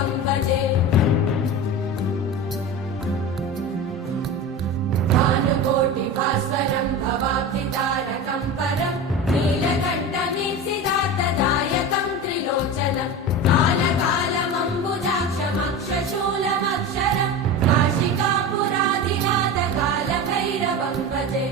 भैरवं भजे भानुकोटिभास्वरं भवाब्धितारकं परं नीलकण्ठमीप्सितार्थदायकं त्रिलोचनं कालकालमम्बुजाक्षमक्षशूलमक्षरं काशिकापुराधिनाथकालभैरवं भजे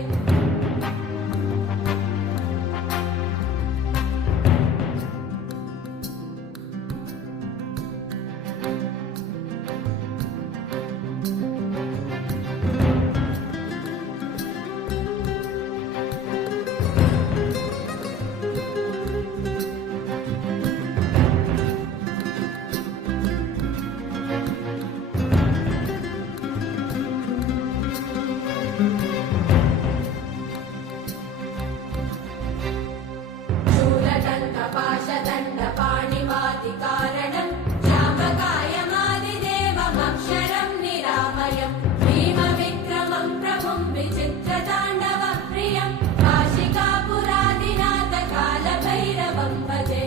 पाशदण्डपाणिमादिकारणं श्यामकायमादिदेवमक्षरं निरामयं भीमविक्रमं प्रभुं विचित्रताण्डवप्रियं काशिकापुराधिनाथकालभैरवं भजे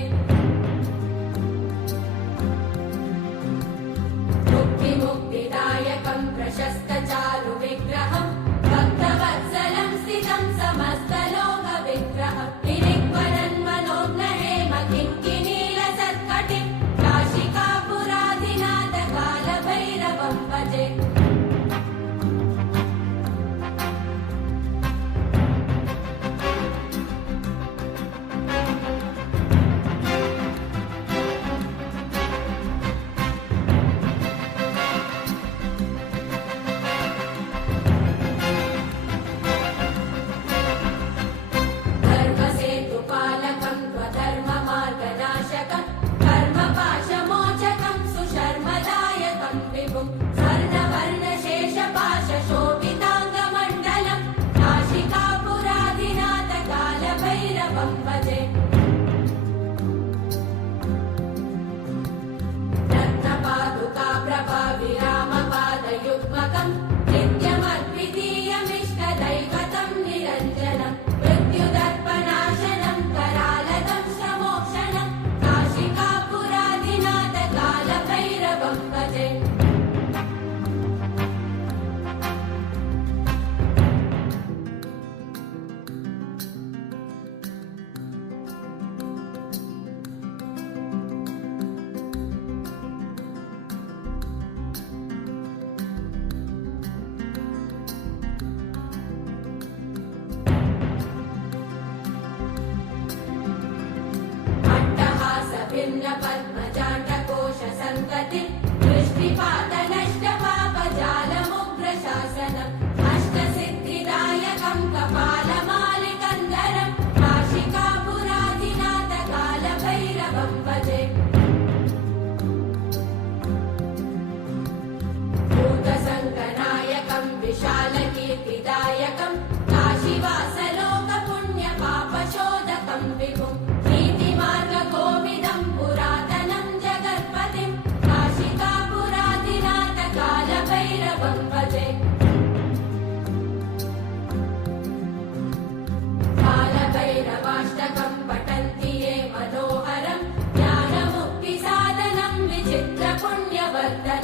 मुक्तिदायकं प्रशस्तचारुविग्रहं भक्तवत्सलं स्थितं समस्तलोकविग्रहं काशिकापुराधिनाथकालभैरवं भजे धर्मसेतुपालकं त्वधर्ममार्गनाशकं कर्मपाशमोचकं सुशर्मदायकं विभुं स्वर्णवर्णशेषपाशशोभिताङ्गमण्डलं काशिकापुराधिनाथकालभैरवं भजे रत्नपादुकाप्रभाविरामपादयुग्मकं नित्यमद्वितीयमिष्टदैवतं निरञ्जनं मृत्युदर्पनाशनं करालदं श्रमोक्षणं काशिकापुराधिनाथकालभैरवं भजे पद्मजाण्डकोशसन्ततिं दृष्टिपातनष्टपापजालमुग्रशासनम् अष्टसिद्धिदायकं कपालमालिकन्धरं काशिकापुराधिनाथकालभैरवं भजे भूतसङ्गनायकं विशालकीर्तिदायकं काशीवासलोकपुण्यपापशोधकं विभुं नीतिमार्गकोविदं पुरातनं जगत्पतिं काशिकापुराधिनाथकालभैरवं भजे कालभैरवाष्टकं पठन्ति ये मनोहरं ज्ञानमुक्तिसाधनं विचित्रपुण्यवर्धनं